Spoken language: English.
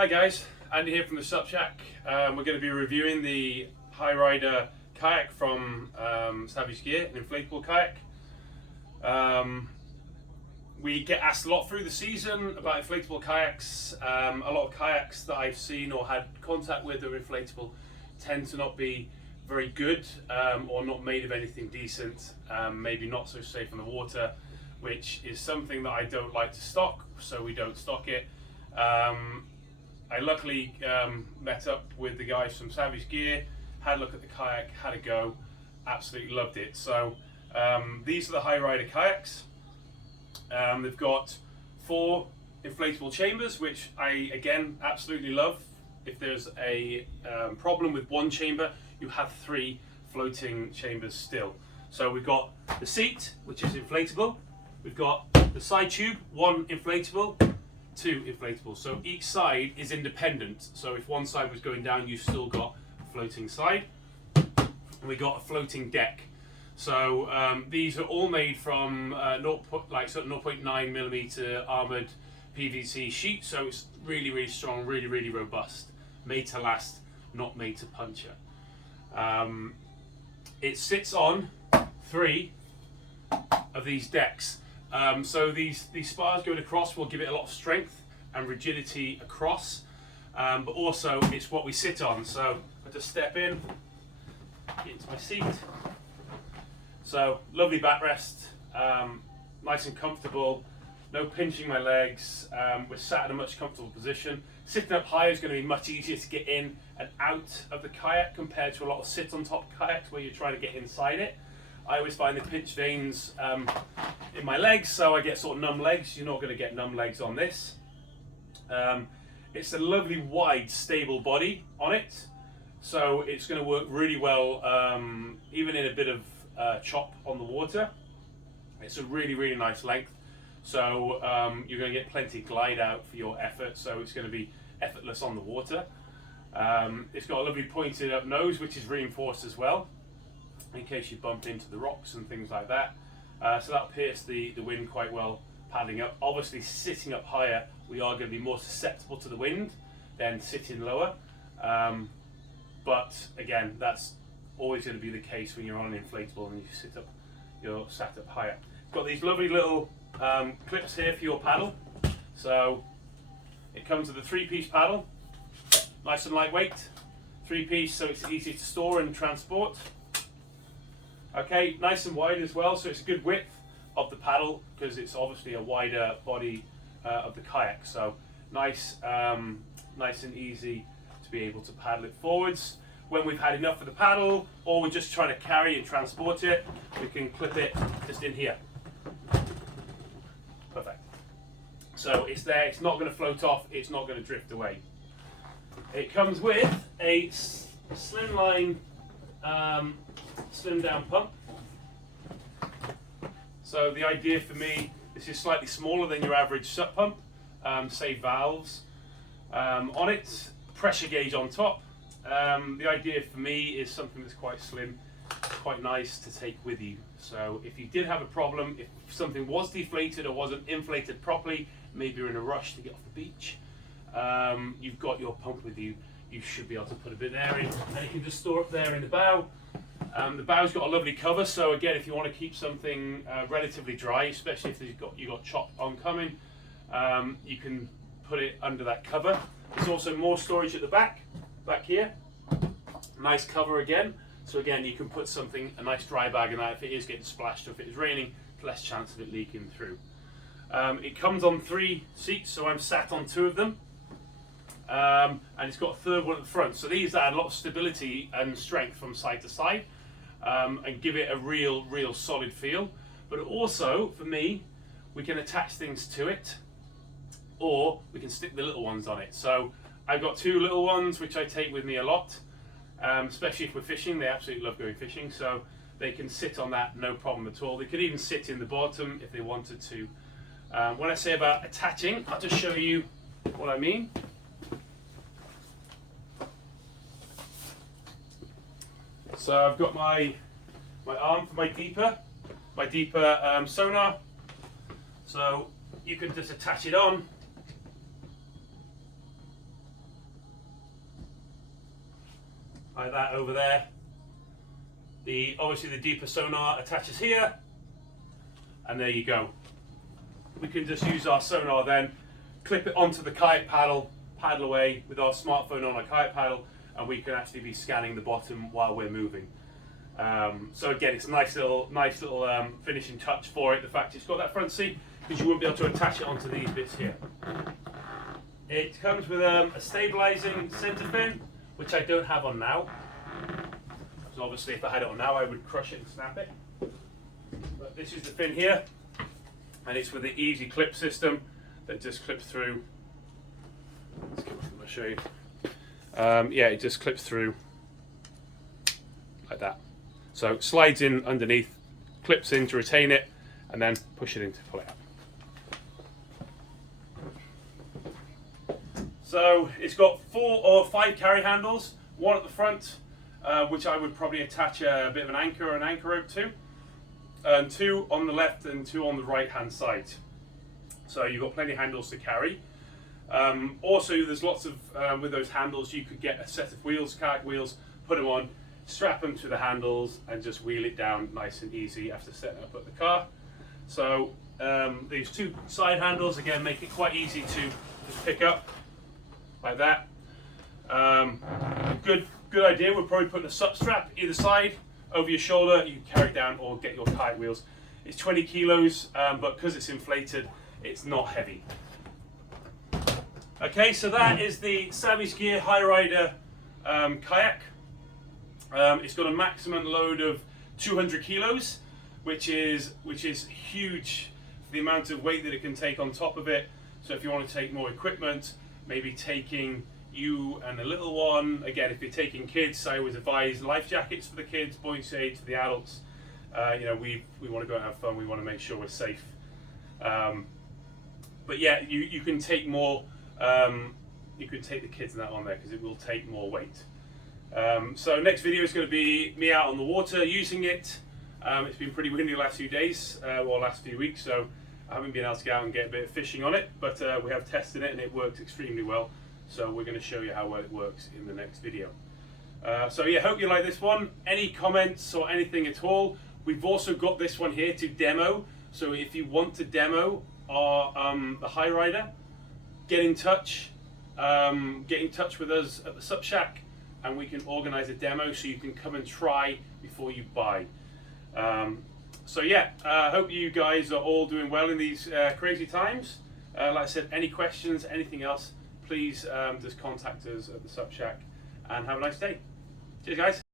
Hi guys, Andy here from the Sup Shack. We're going to be reviewing the High Rider kayak from Savage Gear, an inflatable kayak. We get asked a lot through the season about inflatable kayaks. A lot of kayaks that I've seen or had contact with that are inflatable tend to not be very good or not made of anything decent, maybe not so safe on the water, which is something that I don't like to stock, so we don't stock it. I luckily met up with the guys from Savage Gear, had a look at the kayak, had a go, absolutely loved it. So these are the High Rider kayaks. They've got 4 inflatable chambers, which I again absolutely love. If there's a problem with one chamber, you have 3 floating chambers still. So we've got the seat, which is inflatable. We've got the side tube, 1 inflatable, 2 inflatable. So each side is independent. So if one side was going down, you've still got a floating side. And we got a floating deck. So these are all made from 0.9 millimeter armored PVC sheet. So it's really, really strong, really, really robust. Made to last, not made to puncture. It sits on 3 of these decks. So these spars going across will give it a lot of strength and rigidity across, but also it's what we sit on. So I just step in, get into my seat. So lovely backrest, nice and comfortable, no pinching my legs. We're sat in a much comfortable position. Sitting up high is going to be much easier to get in and out of the kayak compared to a lot of sit on top kayaks where you're trying to get inside it. I always find the pinch veins in my legs, so I get sort of numb legs. You're not going to get numb legs on this. It's a lovely wide stable body on it, so it's going to work really well even in a bit of chop on the water. It's a really, really nice length, so you're going to get plenty glide out for your effort, so it's going to be effortless on the water. It's got a lovely pointed up nose, which is reinforced as well, in case you bump into the rocks and things like that. So that'll pierce the wind quite well paddling up. Obviously sitting up higher, we are going to be more susceptible to the wind than sitting lower. But again, that's always going to be the case when you're on an inflatable and you're sat up higher. Got these lovely little clips here for your paddle. So it comes with a 3-piece paddle, nice and lightweight. 3-piece, so it's easy to store and transport. Okay, nice and wide as well, so it's a good width of the paddle because it's obviously a wider body of the kayak. So nice and easy to be able to paddle it forwards. When we've had enough of the paddle, or we're just trying to carry and transport it, we can clip it just in here. Perfect. So it's there, it's not going to float off, it's not going to drift away. It comes with a slimline slim down pump. So the idea for me, this is slightly smaller than your average SUP pump. Save valves on it, pressure gauge on top. The idea for me is something that's quite slim, quite nice to take with you. So if you did have a problem, if something was deflated or wasn't inflated properly, maybe you're in a rush to get off the beach, you've got your pump with you. You should be able to put a bit of air in, and you can just store it there in the bow. The bow's got a lovely cover, so again, if you want to keep something relatively dry, especially if you got chop oncoming, you can put it under that cover. There's also more storage at the back here. Nice cover again. So again, you can put something, a nice dry bag in that if it is getting splashed or if it is raining, less chance of it leaking through. It comes on 3 seats, so I'm sat on 2 of them. And it's got a 3rd one at the front. So these add a lot of stability and strength from side to side and give it a real solid feel. But also, for me, we can attach things to it, or we can stick the little ones on it. So I've got 2 little ones which I take with me a lot, especially if we're fishing. They absolutely love going fishing, so they can sit on that no problem at all. They could even sit in the bottom if they wanted to. When I say about attaching, I'll just show you what I mean. So I've got my arm for my deeper sonar. So you can just attach it on like that over there. Obviously the deeper sonar attaches here, and there you go. We can just use our sonar then, clip it onto the kayak paddle, paddle away with our smartphone on our kayak paddle, and we can actually be scanning the bottom while we're moving. So again, it's a nice little finishing touch for it, the fact it's got that front seat, because you wouldn't be able to attach it onto these bits here. It comes with a stabilizing center fin, which I don't have on now. So obviously if I had it on now, I would crush it and snap it. But this is the fin here, and it's with the easy clip system that just clips through. Let's come up and show you. Yeah, it just clips through like that. So it slides in underneath, clips in to retain it, and then push it in to pull it out. So it's got 4 or 5 carry handles, one at the front, which I would probably attach a bit of an anchor or an anchor rope to, and 2 on the left and 2 on the right hand side. So you've got plenty of handles to carry. Also, there's lots of, with those handles, you could get a set of wheels, kayak wheels, put them on, strap them to the handles, and just wheel it down nice and easy after setting up at the car. So these 2 side handles, again, make it quite easy to just pick up like that. Good idea. We're probably putting a sup strap either side over your shoulder. You can carry it down or get your kayak wheels. It's 20 kilos, but because it's inflated, it's not heavy. Okay, so that is the Savage Gear High Rider kayak. It's got a maximum load of 200 kilos, which is huge for the amount of weight that it can take on top of it. So if you want to take more equipment, maybe taking you and a little one. Again, if you're taking kids, I always advise life jackets for the kids, buoyancy aid for the adults. You know, we want to go and have fun. We want to make sure we're safe. But yeah, you can take more. You can take the kids and that on there because it will take more weight. So next video is going to be me out on the water using it. It's been pretty windy the last few days, or last few weeks, so I haven't been able to go out and get a bit of fishing on it, but we have tested it and it works extremely well. So we're going to show you how well it works in the next video. So yeah, hope you like this one. Any comments or anything at all? We've also got this one here to demo. So if you want to demo our the High Rider, get in touch. Get in touch with us at the Sup Shack, and we can organize a demo so you can come and try before you buy. So yeah, I hope you guys are all doing well in these crazy times. Like I said, any questions, anything else, please just contact us at the Sup Shack, and have a nice day. Cheers, guys.